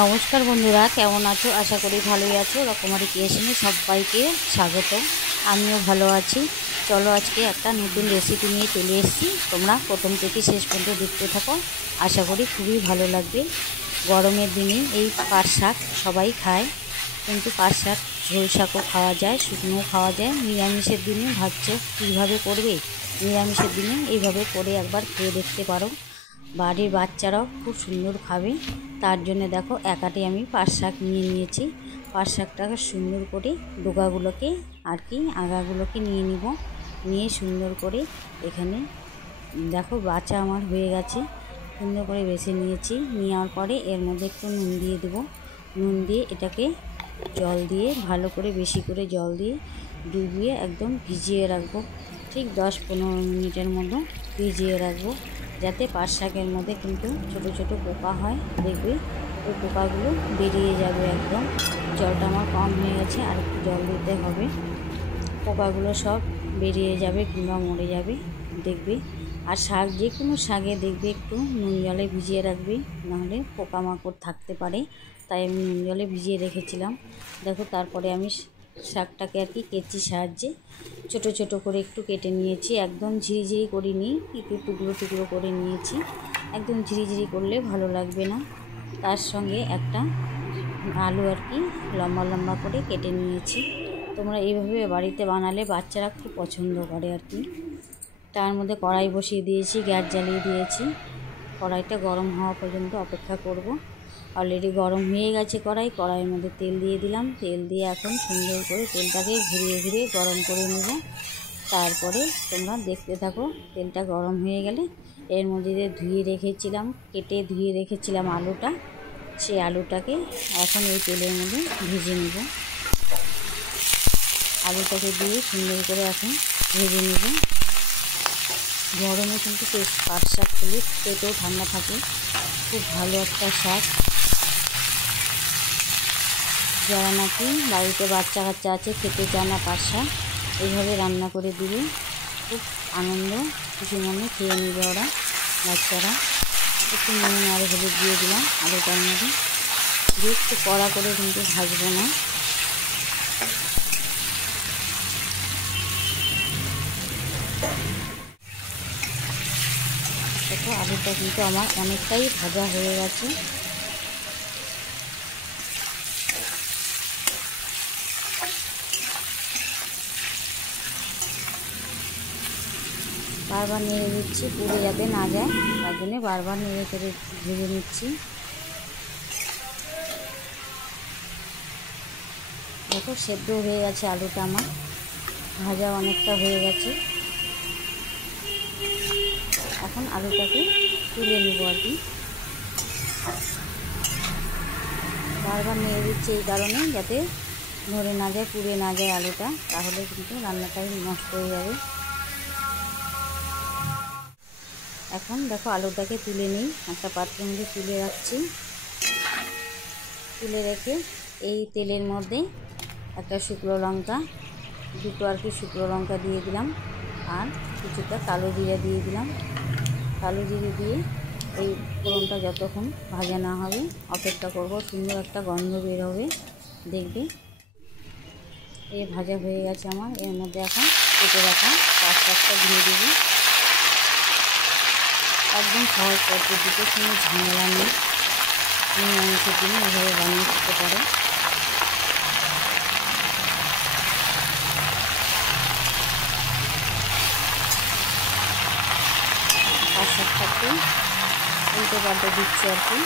নমস্কার বন্ধুরা, কেমন আছো? আশা করি ভালোই আছো। রকমারি ক্রিয়েশনে সবাইকে স্বাগত। আমিও ভালো আছি। চলো আজকে একটা নতুন রেসিপি নিয়ে চলে এসেছি। তোমরা প্রথম থেকে শেষ পর্যন্ত দেখতে থাকো, আশা করি খুবই ভালো লাগবে। গরমের দিনে এই পাট শাক সবাই খায়, কিন্তু পাট শাক ঝোল শাকও খাওয়া যায়, শুকনোও খাওয়া যায়। নিরামিষের দিনে ভাবছো কীভাবে করবে? নিরামিষের দিনে এইভাবে করে একবার খেয়ে দেখতে পারো। বাড়ির বাচ্চারাও খুব সুন্দর খাবে। তার জন্য দেখো একাটি আমি পাট শাক নিয়ে নিয়েছি। পাট শাকটাকে সুন্দর করে ডোকাগুলোকে আর কি আগাগুলোকে নিয়ে নিব। নিয়ে সুন্দর করে এখানে দেখো বাছা আমার হয়ে গেছে। সুন্দর করে বেছে নিয়েছি। নেওয়ার পরে এর মধ্যে একটু নুন দিয়ে দেবো। নুন দিয়ে এটাকে জল দিয়ে ভালো করে বেশি করে জল দিয়ে ডুবিয়ে একদম ভিজিয়ে রাখবো। ঠিক 10-15 মিনিটের মতো ভিজিয়ে রাখবো, যাতে পাট শাকের মধ্যে কিন্তু ছোট ছোট পোকা হয়, দেখবে ওই পোকাগুলো বেরিয়ে যাবে একদম। জলটা আমার কম হয়ে গেছে, আর একটু জল দিতে হবে। পোকাগুলো সব বেরিয়ে যাবে কিংবা মরে যাবে দেখবে। আর শাক যে কোনো শাকে দেখবে একটু নুন জলে ভিজিয়ে রাখবে, নাহলে পোকামাকড় থাকতে পারে। তাই আমি নুন জলে ভিজিয়ে রেখেছিলাম। দেখো তারপরে আমি শাকটাকে আর কি কেচির সাহায্যে ছোট ছোট করে একটু কেটে নিয়েছি। একদম ঝিরিঝিরি করিনি, একটু টুকরো টুকরো করে নিয়েছি। একদম ঝিরিঝিরি করলে ভালো লাগবে না। তার সঙ্গে একটা আলু আর কি লম্বা লম্বা করে কেটে নিয়েছি। তোমরা এইভাবে বাড়িতে বানালে বাচ্চারা খুব পছন্দ করে আর কি। তার মধ্যে কড়াই বসিয়ে দিয়েছি, গ্যাস জ্বালিয়ে দিয়েছি। কড়াইটা গরম হওয়া পর্যন্ত অপেক্ষা করব। অলরেডি গরম হয়ে গেছে কড়াইয়ের মধ্যে তেল দিয়ে দিলাম। তেল দিয়ে এখন সুন্দর করে তেলটাকে ঘুরিয়ে ঘুরিয়ে গরম করে নেব। তারপরে তোমরা দেখতে থাকো। তেলটা গরম হয়ে গেলে এর মধ্যে যে কেটে ধুয়ে রেখেছিলাম আলুটা, সেই আলুটাকে এখন এই তেলের মধ্যে ভেজে নেব। আলুটাকে দিয়ে সুন্দর করে এখন ভেজে নেব। গরমে কিন্তু পাট শাক খেলে পেটেও ঠান্ডা থাকে, খুব ভালো একটা শাক। যারা নাকি বাড়িতে বাচ্চা কাচ্চা আছে খেতে চায় না পাট শাক, এইভাবে রান্না করে দিলে খুব আনন্দ খুশি মনে খেয়ে নেবে ওরা, বাচ্চারা। একটু নুন আর হলুদ দিয়ে দিলাম আলুটার মধ্যে দিয়ে একটু কড়া করে কিন্তু ভাজবো না। দেখো আলুটা কিন্তু আমার অনেকটাই ভাজা হয়ে গেছে। বারবার নেড়ে দিচ্ছি, পুড়ে যাতে না যায়, তার জন্যে বারবার নেড়ে করে ভেজে নিচ্ছি। দেখো সেদ্ধ হয়ে গেছে আলুটা, আমার ভাজা অনেকটা হয়ে গেছে। এখন আলুটাকে তুলে নেব আর কি। বারবার নেড়ে দিচ্ছি এই কারণে, যাতে ধরে না যায়, পুড়ে না যায় আলুটা, তাহলে কিন্তু রান্নাটাই নষ্ট হয়ে যাবে। এখন দেখো আলুটাকে তুলে নিই, একটা পাত্রের মধ্যে তুলে রাখছি। তুলে রেখে এই তেলের মধ্যে একটা শুকনো লঙ্কা, দুটো আর কি শুকনো লঙ্কা দিয়ে দিলাম, আর কিছুটা কালো জিরা দিয়ে দিলাম। কালো জিরে দিয়ে এই ফোড়নটা যতক্ষণ ভাজা না হবে অপেক্ষা করব। সুন্দর একটা গন্ধ বের হবে দেখবে। এই ভাজা হয়ে গেছে আমার। এর মধ্যে এখন কেটে রাখা পাট শাকটা দিয়ে দেবো। একদম সহজ পদ্ধতিতে, কোনো ঝামেলা নেই। নিরামিষের দিনে এইভাবে বানিয়ে খেতে পারো। পাট শাকটাকে উল্টে পাল্টে দিচ্ছি আর কি।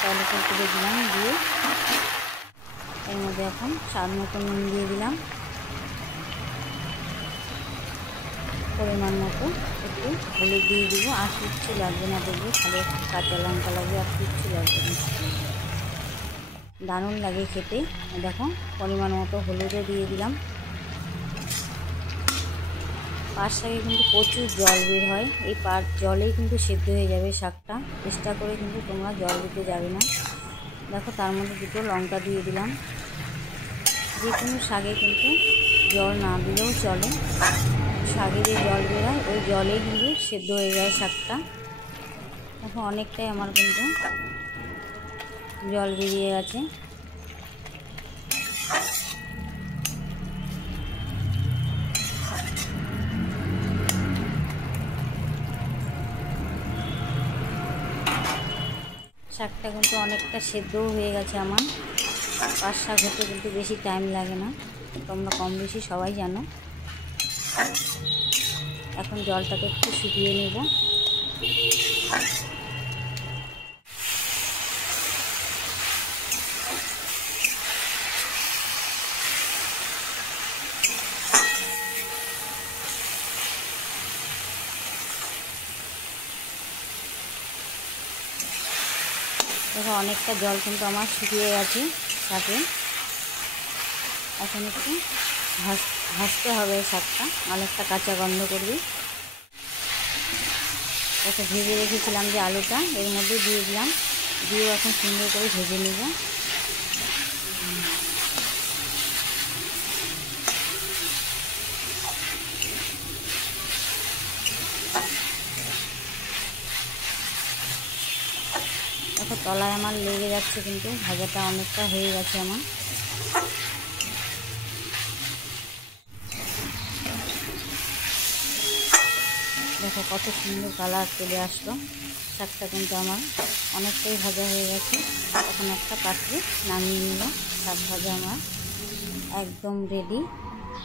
তাহলে করে দিলাম, দিয়ে এর মধ্যে এখন স্বাদ মতো নুন দিয়ে দিলাম, পরিমাণ মতো একটু হলুদ দিয়ে দিব। আর কিচ্ছু লাগবে না, দেখবে খালি কাঁচা লঙ্কা লাগবে, আর কিচ্ছু লাগবে না। দারুণ লাগে খেতে। দেখো পরিমাণ মতো হলুদও দিয়ে দিলাম। পাট শাকে কিন্তু প্রচুর জল বের হয়, এই পাট জলেই কিন্তু সেদ্ধ হয়ে যাবে শাকটা। চেষ্টা করে কিন্তু তোমরা জল দিতে যাবে না। দেখো তার মধ্যে দুটো লঙ্কা দিয়ে দিলাম। যে কোনো শাকে কিন্তু জল না দিলেও চলে, শাকে যে জল বেরোয় ওই জলেই কিন্তু সেদ্ধ হয়ে যায় শাকটা। দেখো অনেকটাই আমার কিন্তু জল বেরিয়ে গেছে। শাকটা কিন্তু অনেকটা সেদ্ধও হয়ে গেছে আমার। পাট শাক হতে কিন্তু বেশি টাইম লাগে না, তোমরা কম বেশি সবাই জানো। এখন জলটাকে একটু শুকিয়ে নেব। দেখো অনেকটা জল কিন্তু আমার শুকিয়ে গেছে শাকে। এখন একটু ভাজতে হবে শাকটা, অনেকটা কাঁচা গন্ধ করবে। দেখো ভেজে রেখেছিলাম যে আলুটা এর মধ্যে দিয়ে দিলাম, দিয়ে এখন সুন্দর করে ভেজে নেব। দেখো তলায় আমার লেগে যাচ্ছে, কিন্তু ভাজাটা অনেকটা হয়ে গেছে আমার। দেখো কত সুন্দর কালার চলে আসলো। শাকটা কিন্তু আমার অনেকটাই ভাজা হয়ে গেছে। এখন একটা পাত্রে নামিয়ে নিল। শাক ভাজা আমার একদম রেডি।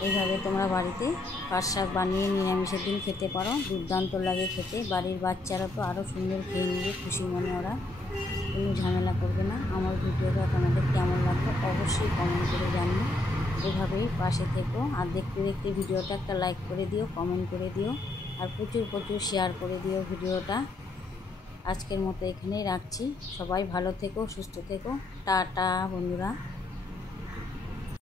এইভাবে তোমরা বাড়িতে পাট শাক বানিয়ে নিরামিষের দিন খেতে পারো, দুর্দান্ত লাগে খেতে। বাড়ির বাচ্চারা তো আরও সুন্দর খেয়ে নেবে, খুশি মনে ওরা, কোনো ঝামেলা করবে না। আমার ভিডিওটা তোমাদের কেমন লাগলো অবশ্যই কমেন্ট করে জানিও। এভাবেই পাশে থেকো, আর দেখতে দেখতে ভিডিওটা একটা লাইক করে দিও, কমেন্ট করে দিও, আর প্রচুর প্রচুর শেয়ার করে দিও ভিডিওটা। আজকের মতো এখানেই রাখছি। সবাই ভালো থেকো, সুস্থ থেকো। টাটা বন্ধুরা।